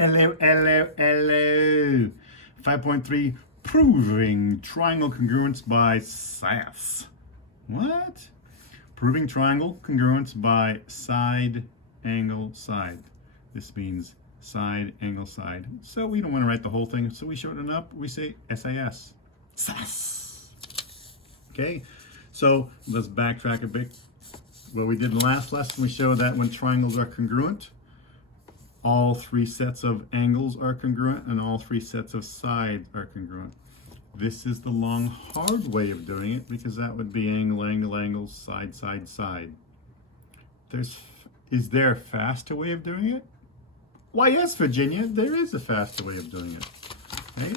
Hello, hello, hello. 5.3, proving triangle congruence by SAS. What? Proving triangle congruence by side, angle, side. This means side, angle, side. So we don't want to write the whole thing, so we shorten it up. We say SAS. SAS. Okay, so let's backtrack a bit. What we did in the last lesson, we showed that when triangles are congruent, all three sets of angles are congruent and all three sets of sides are congruent. This is the long, hard way of doing it because that would be angle, angle, angle, side, side, side. Is there a faster way of doing it? Why, yes, Virginia, there is a faster way of doing it. Okay?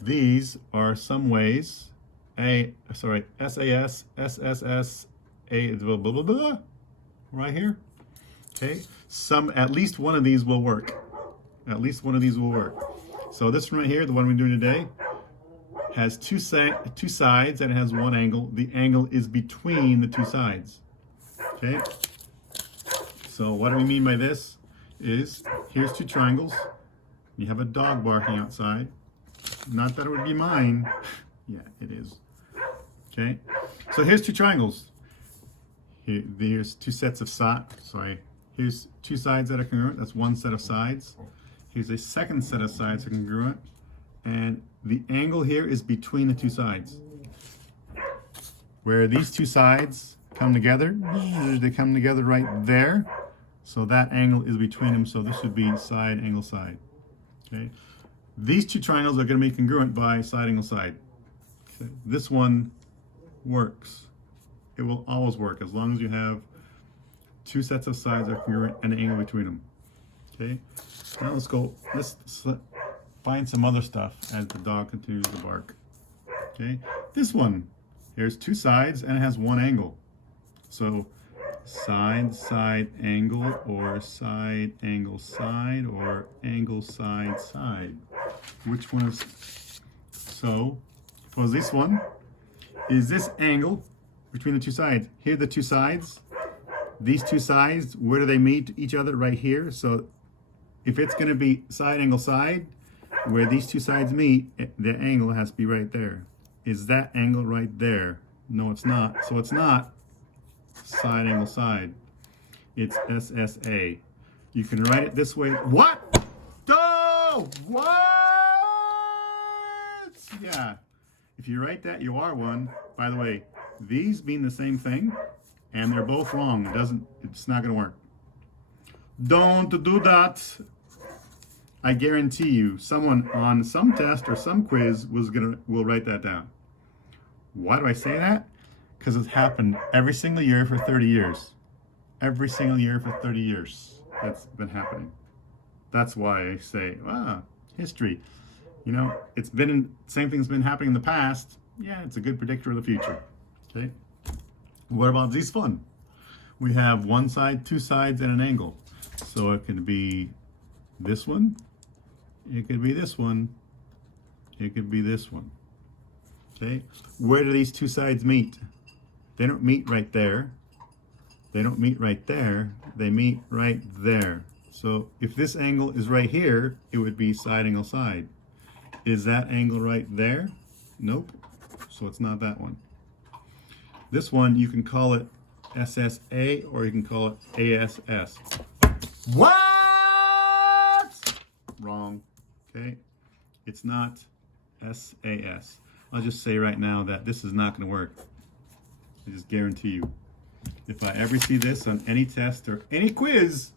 These are some ways, SAS, SSS, blah, blah, blah, blah, right here. Okay, at least one of these will work. At least one of these will work. So this one right here, the one we're doing today, has two sides and it has one angle. The angle is between the two sides. Okay, so what do we mean by this? Here's two triangles. You have a dog barking outside. Not that it would be mine. Yeah, it is. Okay, so here's two triangles. Here's two sets of Here's two sides that are congruent. That's one set of sides. Here's a second set of sides that are congruent. And the angle here is between the two sides. Where these two sides come together, they come together right there. So that angle is between them. So this would be side, angle, side. Okay. These two triangles are going to be congruent by side, angle, side. Okay. This one works. It will always work as long as you have two sets of sides are congruent and an angle between them. Okay, now let's find some other stuff as the dog continues to bark. Okay, this one, here's two sides and it has one angle. So side, side, angle, or side, angle, side, or angle, side, side. Which one is, so suppose this one is this angle between the two sides. Here are the two sides. These two sides, where do they meet each other? Right here. So if it's going to be side, angle, side, where these two sides meet, the angle has to be right there. Is that angle right there? No, it's not. So it's not side, angle, side. It's SSA. You can write it this way. What? Oh, what? Yeah. If you write that, you are one. By the way, these mean the same thing. And they're both wrong. It's not going to work. Don't do that. I guarantee you, someone on some test or some quiz will write that down. Why do I say that? Because it's happened every single year for 30 years. Every single year for 30 years. That's been happening. That's why I say, history. You know, same thing's been happening in the past. Yeah, it's a good predictor of the future. Okay. What about this one? We have one side, two sides, and an angle. So it could be this one, it could be this one, it could be this one. Okay? Where do these two sides meet? They don't meet right there. They don't meet right there. They meet right there. So if this angle is right here, it would be side, angle, side. Is that angle right there? Nope. So it's not that one. This one, you can call it SSA or you can call it ASS. What? Wrong. Okay? It's not SAS. I'll just say right now that this is not going to work. I just guarantee you. If I ever see this on any test or any quiz,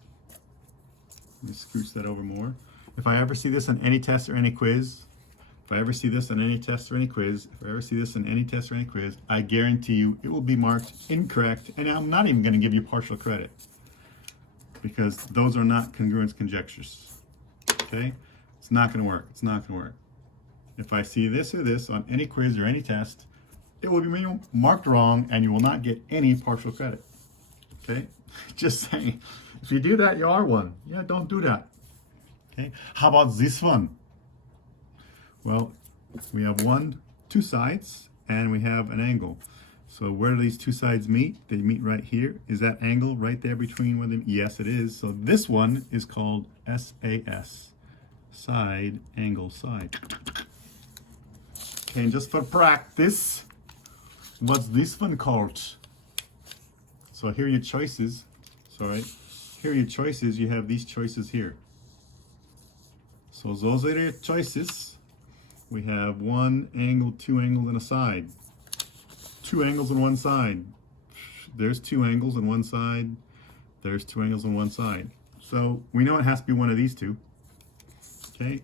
let me scooch that over more. If I ever see this on any test or any quiz, if I ever see this on any test or any quiz, if I ever see this on any test or any quiz, I guarantee you it will be marked incorrect, and I'm not even going to give you partial credit because those are not congruence conjectures. Okay? It's not going to work. It's not going to work. If I see this or this on any quiz or any test, it will be marked wrong, and you will not get any partial credit. Okay? Just saying. If you do that, you are one. Yeah, don't do that. Okay? How about this one? Well, we have two sides, and we have an angle. So where do these two sides meet? They meet right here. Is that angle right there between where they meet? Yes, it is. So this one is called SAS, side angle side. Okay, and just for practice, what's this one called? So here are your choices. Sorry, here are your choices. You have these choices here. So those are your choices. We have one angle, two angles, and a side. Two angles on one side. There's two angles on one side. There's two angles on one side. So we know it has to be one of these two. Okay.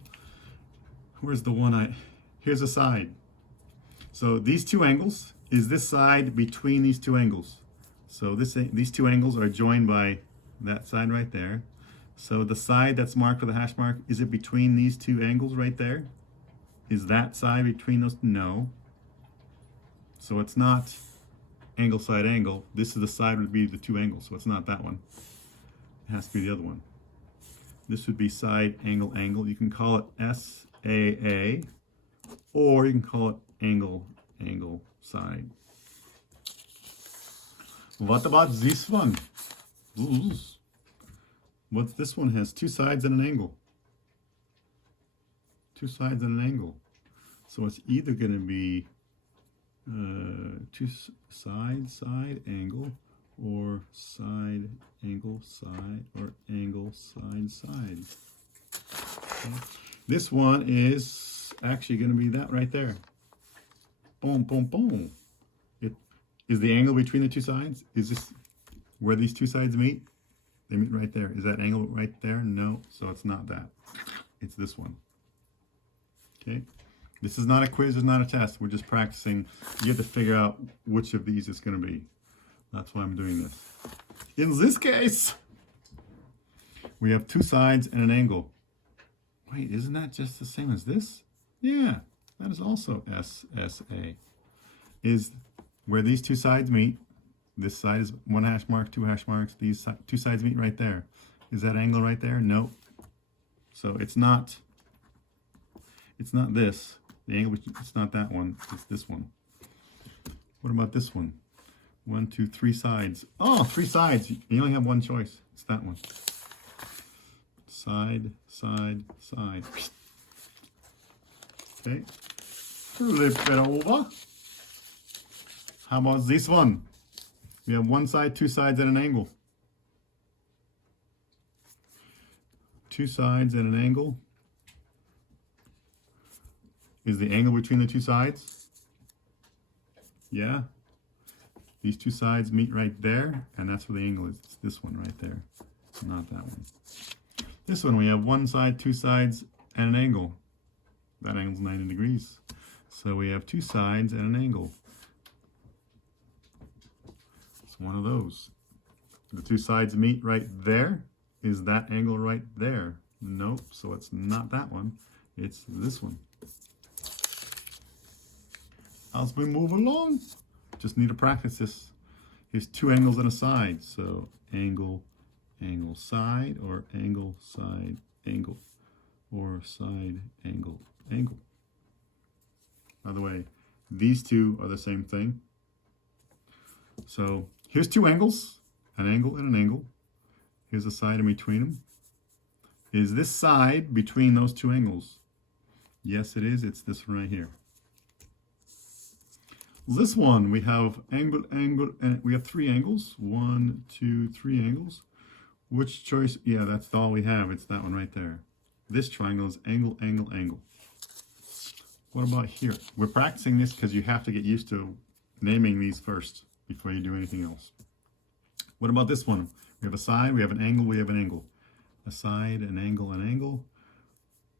Where's the one here's a side. So these two angles is this side between these two angles. So these two angles are joined by that side right there. So the side that's marked with a hash mark, is it between these two angles right there? Is that side between those? No. So it's not angle, side, angle. This is the side would be the two angles, so it's not that one. It has to be the other one. This would be side, angle, angle. You can call it SAA, or you can call it angle, angle, side. What about this one? What's this one? Has two sides and an angle. Two sides and an angle. So it's either going to be two side, angle, or side, angle, side, or angle, side, side. Okay. This one is actually going to be that right there. Boom, boom, boom. It is the angle between the two sides. Is this where these two sides meet? They meet right there. Is that angle right there? No. So it's not that. It's this one. Okay. This is not a quiz, it's not a test. We're just practicing. You have to figure out which of these it's going to be. That's why I'm doing this. In this case, we have two sides and an angle. Wait, isn't that just the same as this? Yeah, that is also SSA. Is where these two sides meet. This side is one hash mark, two hash marks. These two sides meet right there. Is that angle right there? Nope. So it's not this. The angle, it's not that one, it's this one. What about this one? One, two, three sides. Oh, three sides. You only have one choice. It's that one. Side, side, side. Okay. Flip it over. How about this one? We have one side, two sides, and an angle. Two sides and an angle. Is the angle between the two sides? Yeah. These two sides meet right there, and that's where the angle is. It's this one right there, not that one. This one, we have one side, two sides, and an angle. That angle's 90 degrees. So we have two sides and an angle. It's one of those. The two sides meet right there. Is that angle right there? Nope, so it's not that one. It's this one. As we move along, just need to practice this. Here's two angles and a side. So angle, angle, side, or angle, side, angle, or side, angle, angle. By the way, these two are the same thing. So here's two angles, an angle and an angle. Here's a side in between them. Is this side between those two angles? Yes, it is. It's this one right here. This one, we have angle, angle, and we have three angles. One, two, three angles. Which choice? Yeah, that's all we have. It's that one right there. This triangle is angle, angle, angle. What about here? We're practicing this because you have to get used to naming these first before you do anything else. What about this one? We have a side, we have an angle, we have an angle. A side, an angle,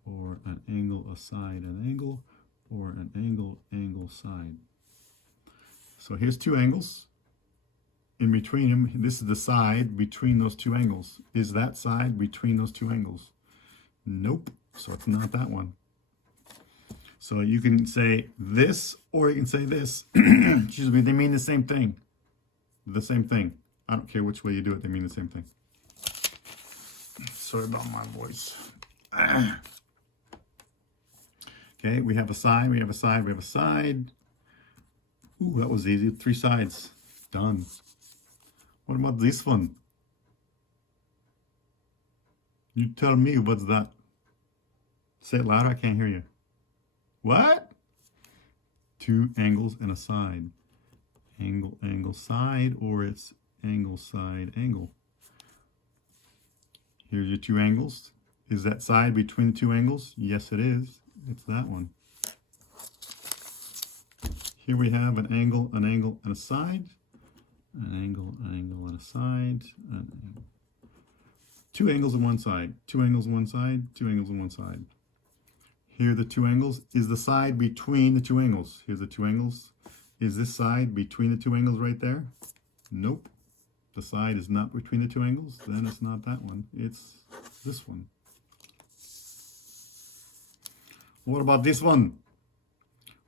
or an angle, a side, an angle, or an angle, angle, side. So here's two angles. In between them, this is the side between those two angles. Is that side between those two angles? Nope. So it's not that one. So you can say this, or you can say this. Excuse me, they mean the same thing. The same thing. I don't care which way you do it, they mean the same thing. Sorry about my voice. Okay, we have a side, we have a side, we have a side. Ooh, that was easy. 3 sides. Done. What about this one? You tell me what's that. Say it louder, I can't hear you. What? 2 angles and a side. Angle, angle, side, or it's angle, side, angle. Here's your 2 angles. Is that side between the 2 angles? Yes, it is. It's that one. Here we have an angle, and a side. An angle, and a side. 2 angles on one side. 2 angles on one side. 2 angles on one side. Here are the 2 angles. Is the side between the 2 angles? Here's the 2 angles. Is this side between the 2 angles right there? Nope. The side is not between the 2 angles. Then it's not that one. It's this one. What about this one?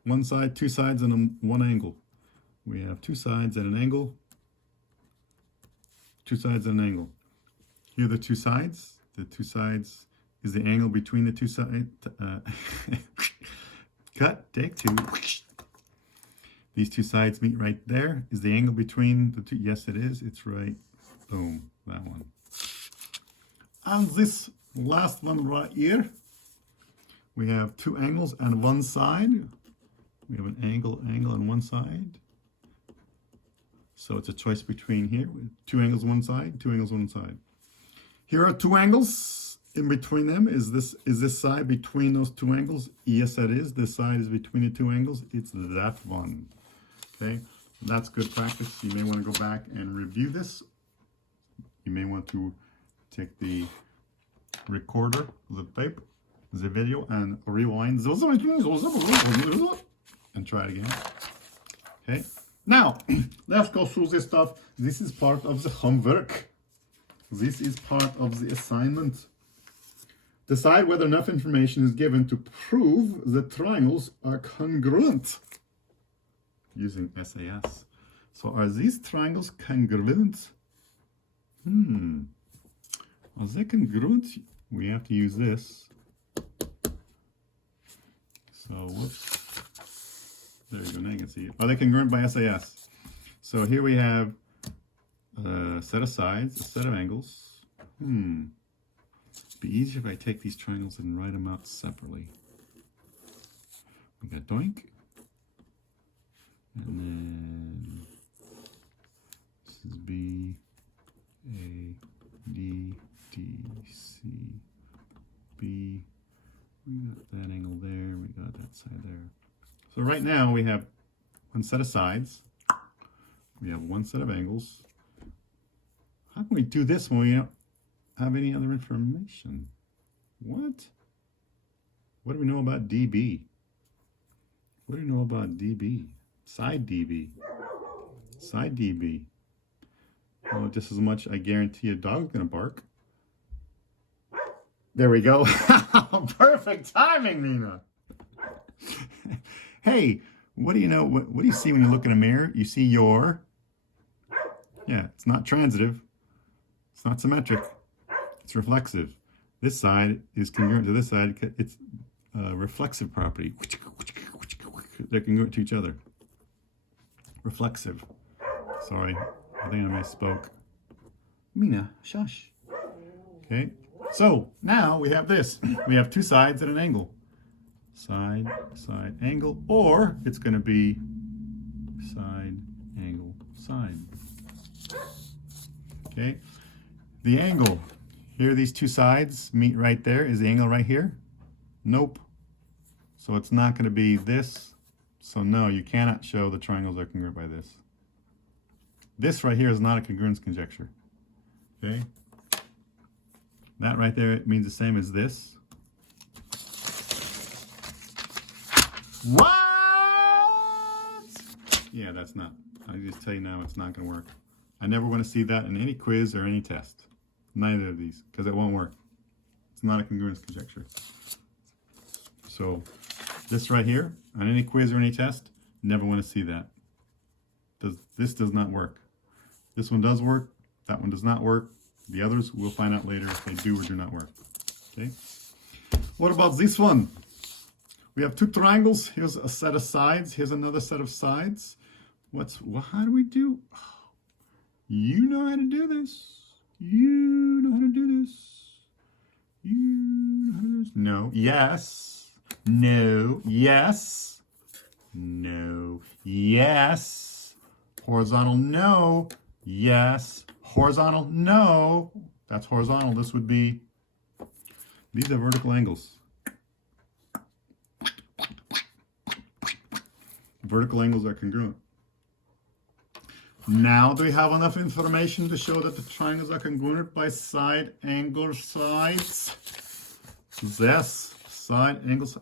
1 side, 2 sides, and 1 angle. We have 2 sides and an angle. 2 sides and an angle. Here are the 2 sides. The 2 sides is the angle between the 2 sides. Cut, take 2. These 2 sides meet right there. Is the angle between the 2? Yes, it is. It's right. Boom, that one. And this last one right here, we have 2 angles and 1 side. We have an angle, on one side. So it's a choice between here, 2 angles, 1 side, 2 angles, 1 side. Here are 2 angles. In between them, is this side between those 2 angles? Yes, that is. This side is between the 2 angles. It's that one. Okay, that's good practice. You may want to go back and review this. You may want to take the recorder, the tape, the video, and rewind and try it again. Okay, now let's go through this stuff. This is part of the homework. This is part of the assignment. Decide whether enough information is given to prove the triangles are congruent using SAS. So are these triangles congruent? Are they congruent? We have to use this. So whoops. There you go, now you can see it. Are they congruent by SAS? So here we have a set of sides, a set of angles. It'd be easier if I take these triangles and write them out separately. We got doink. And then this is B, A, D, D, C, B. We got that angle there, we got that side there. So right now we have 1 set of sides. We have 1 set of angles. How can we do this when we don't have any other information? What? What do we know about DB? What do we know about DB? Side DB. Side DB. Well, just as much, I guarantee a dog's gonna bark. There we go. Perfect timing, Nina. Hey, what do you know? What do you see when you look in a mirror? You see your, yeah, it's not transitive. It's not symmetric. It's reflexive. This side is congruent to this side. It's reflexive property. They're congruent to each other. Reflexive. Sorry, I think I misspoke. Mina, shush. Okay, so now we have this. We have 2 sides at an angle. Side, side, angle, or it's going to be side, angle, side. Okay, the angle. Here, these 2 sides meet right there. Is the angle right here? Nope. So it's not going to be this. So no, you cannot show the triangles are congruent by this. This right here is not a congruence conjecture. Okay? That right there means the same as this. What? Yeah, that's not. I just tell you now, it's not going to work. I never want to see that in any quiz or any test. Neither of these, because it won't work. It's not a congruence conjecture. So this right here, on any quiz or any test, never want to see that. This does not work. This one does work. That one does not work. The others, we'll find out later if they do or do not work. Okay. What about this one? We have 2 triangles. Here's a set of sides. Here's another set of sides. How do we do? You know how to do this. You know how to do this. You know how to do this. No. Yes. No. Yes. No. Yes. Horizontal, no. Yes. Horizontal, no. That's horizontal. This would be, these are vertical angles. Vertical angles are congruent. Now, do we have enough information to show that the triangles are congruent by side angle sides? Yes, side angles.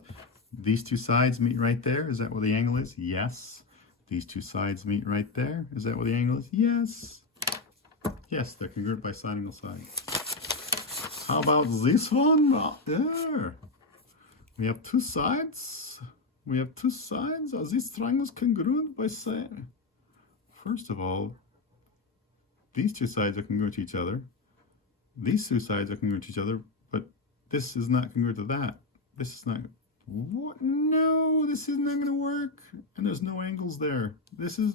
These two sides meet right there. Is that where the angle is? Yes. These two sides meet right there. Is that where the angle is? Yes. Yes, they're congruent by side angle side. How about this one? There. We have two sides. We have two sides. Are these triangles congruent by side? First of all, these two sides are congruent to each other. These two sides are congruent to each other, but this is not congruent to that. This is not. What? No, this is not going to work. And there's no angles there. This is.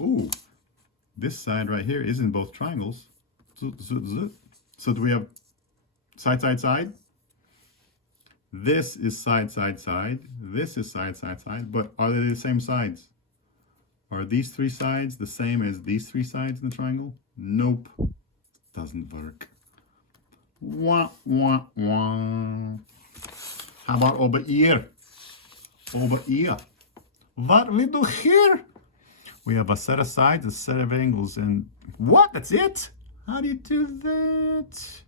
Oh, this side right here is in both triangles. So do we have side, side, side? This is side, side, side. This is side, side, side. But are they the same sides? Are these three sides the same as these three sides in the triangle? Nope. Doesn't work. Wah, wah, wah. How about over here? Over here. What we do here? We have a set of sides, a set of angles, and what? That's it? How do you do that?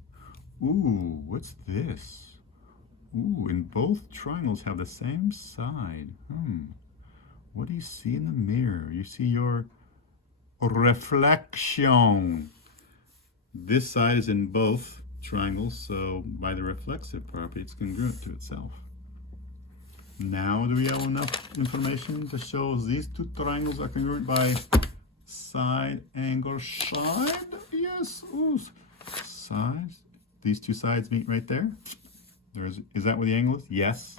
Ooh, what's this? Ooh, and both triangles have the same side. What do you see in the mirror? You see your reflection. This side is in both triangles, so by the reflexive property, it's congruent to itself. Now, do we have enough information to show these two triangles are congruent by side angle side? Yes. Ooh. Sides. These two sides meet right there. Is that where the angle is? Yes.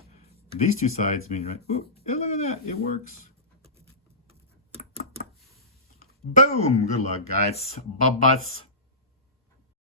These two sides meet right. Ooh, look at that. It works. Boom. Good luck, guys. Bye-bye.